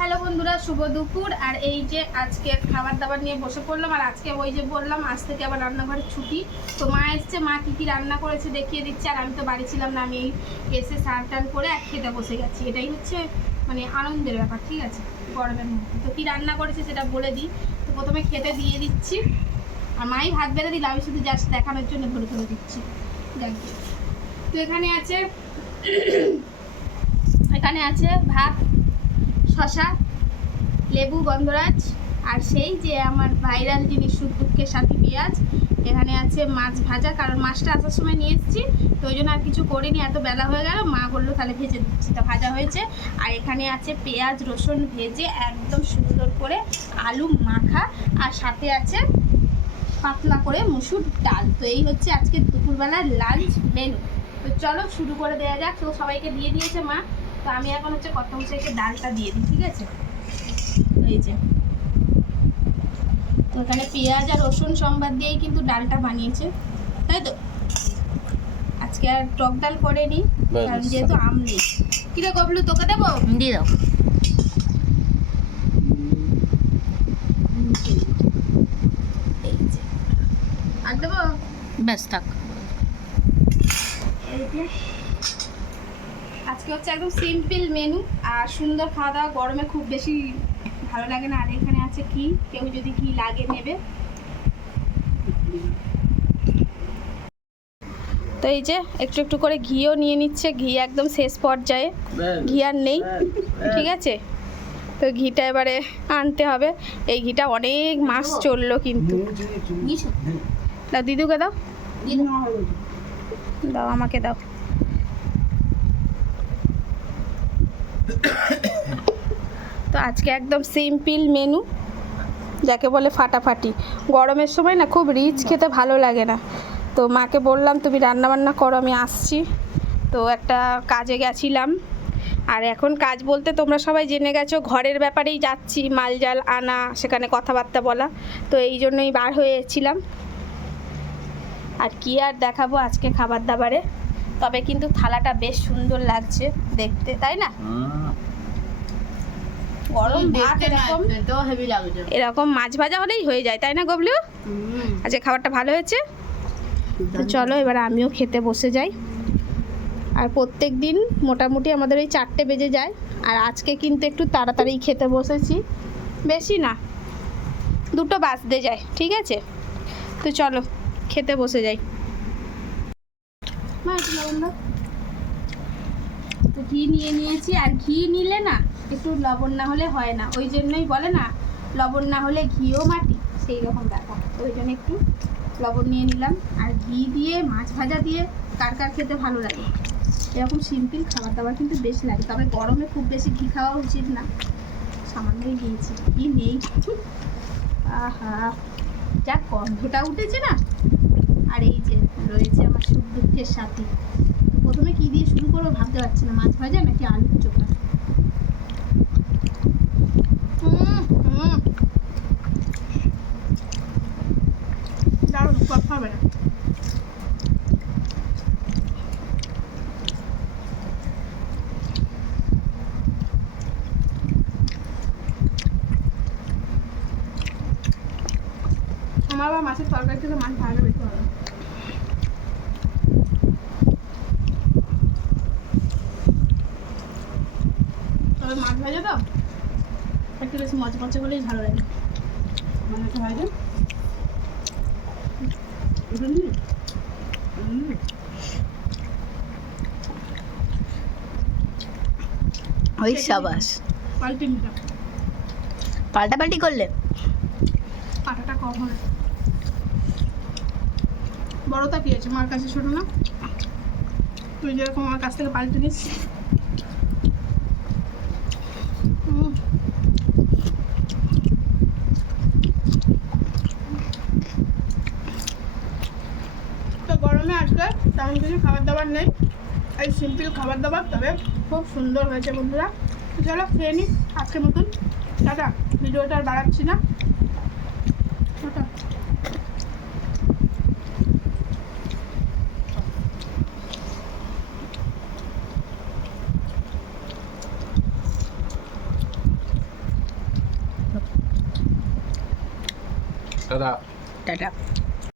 Hello বন্ধুরা, শুভ দুপুর। আর এই যে আজকে খাবার দাবার নিয়ে বসে পড়লাম, আর আজকে ওই যে বললাম, আজ থেকে আবার রান্নাঘরে ছুটি। তো মা এসছে, মা কী কী রান্না করেছে দেখিয়ে দিচ্ছে, আর আমি তো বাড়ি ছিলাম না, আমি এই এসে স্নান টান করে এক খেতে বসে গেছি। এটাই হচ্ছে মানে আনন্দের ব্যাপার, ঠিক আছে? গরমের মধ্যে। তো কী রান্না করেছে সেটা বলে দিই। তো প্রথমে খেতে দিয়ে দিচ্ছি। আর মাই ভাত বেড়ে দিল, আমি শুধু জাস্ট দেখানোর জন্য ধরে ধরে দিচ্ছি। গে। তো এখানে আছে এখানে আছে ভাত শশা, লেবু, গন্ধরাজ, আর সেই যে আমার ভাইরাল জিনিস দুঃখের সাথে পেঁয়াজ, এখানে আছে মাছ ভাজা, কারণ মাছটা আসার সময় নিয়ে এসেছি, তো ওই জন্য আর কিছু করিনি, এত বেলা হয়ে গেল, মা বলল তাহলে ভেজে দিচ্ছি তা ভাজা হয়েছে, আর এখানে আছে পেঁয়াজ, রসুন ভেজে একদম সুন্দর করে আলু মাখা, আর সাথে আছে পাতলা করে মুসুর ডাল, তো এই হচ্ছে আজকে দুপুরবেলার লাঞ্চ মেনু, তো চলো শুরু করে দেওয়া যাক, তো সবাইকে দিয়ে দিয়েছে মা তো আমি এখন হচ্ছে কত মশাইকে ডালটা দিয়ে দিই ঠিক আছে? তো এই যে। তো এখানে পেঁয়াজ আর রসুন সম্বাদ দিয়েই কিন্তু ডালটা বানিয়েছে তাই তো? আজকে আর টক ডাল করেনি। কারণ যেহেতু আম নেই। কিরে গবলু তোকে দেবো? দিয়ে দাও। এই যে। আর দেবো? ব্যাস থাক। এই যে। আজকে হচ্ছে একদম সিম্পল মেনু আর সুন্দর খাওয়া দাওয়া গরমে খুব বেশি ভালো লাগে না। আর এখানে আছে কি কেউ যদি কি লাগে নেবে। তো এই যে একটু একটু করে ঘিও নিয়ে নিচ্ছে। ঘি একদম শেষ পর্যায়ে। ঘি আর নেই। ঠিক আছে? তো ঘিটা এবারে আনতে হবে। এই ঘিটা অনেক মাস চলল কিন্তু। দাও দিদুকে দাও। দাও আমাকে দাও। তো আজকে একদম সিম্পল মেনু, যাকে বলে ফাটাফাটি। গরমের সময় না খুব রিচ খেতে ভালো লাগে না। তো মাকে বললাম, তুমি রান্না বান্না করো, আমি আসছি। তো একটা কাজে গেছিলাম। আর এখন কাজ বলতে তোমরা সবাই জেনে গেছো, ঘরের ব্যাপারেই যাচ্ছি, মালজাল আনা, সেখানে কথাবার্তা বলা। তো এই জন্যই বার হয়েছিলাম। আর কি আর দেখাবো আজকে খাবার দাবারে? তবে কিন্তু থালাটা বেশ সুন্দর লাগছে দেখতে তাই না? গরম ভাত এরকম। মাছ ভাজা হলেই হয়ে যায় তাই না গবলু? আজকে খাবারটা ভালো হয়েছে? তো চলো এবার আমিও খেতে বসে যাই। আর প্রত্যেক দিন মোটামুটি আমাদের ওই চারটে বেজে যায় আর আজকে কিন্তু একটু তাড়াতাড়ি খেতে বসেছি। বেশি না দুটো বাজতে যায় ঠিক আছে? তো চলো খেতে বসে যাই। লবণ। তো ঘি নিয়ে নিয়েছি, আর ঘি নিলে না, একটু লবণ না হলে হয় না। ওই জন্যই বলে না, লবণ না হলে ঘিও মাটি। সেই রকম ব্যাপার। ওই জন্য একটু লবণ নিয়ে নিলাম। আর ঘি দিয়ে, মাছ ভাজা দিয়ে কার কার খেতে ভালো লাগে? এরকম সিম্পল খাবার দাবার কিন্তু বেশ লাগে। তবে গরমে খুব বেশি ঘি খাওয়া উচিত না। সামান্যই গিয়েছি ঘি নেই। আহা! যা গন্ধটা উঠেছে না। আর এই যে রয়েছে আমার সুখ দুঃখের সাথে। প্রথমে কি দিয়ে শুরু করব ভাবতে পারছি না। মাছ ভাজা নাকি আলুর চোখা হুম হুম দারুণ কথা হবে না আমার আবার মাছের তরকারি থেকে মাছ ভাজা বেশি ভালো তবে মাছ ভাজা তো? একটু বেশি মচমচে হলেই ভালো লাগে। মানে একটা ভাজা। ওই সাবাস। পাল্টে পাল্টাপাল্টি করলে? আটাটা কম হবে। বড়টা কি আছে? মার কাছে ছোট না? তুই যেরকম আমার কাছ থেকে পাল্টে নিস। তো গরমে আজকে তেমন কিছু খাবার দাবার নেই। এই সিম্পল খাবার দাবার, তবে খুব সুন্দর হয়েছে বন্ধুরা। চলো খেয়ে নিই আজকের মতন। টাটা। ভিডিওটা আর বাড়াচ্ছি না। Ta-da. Ta-da.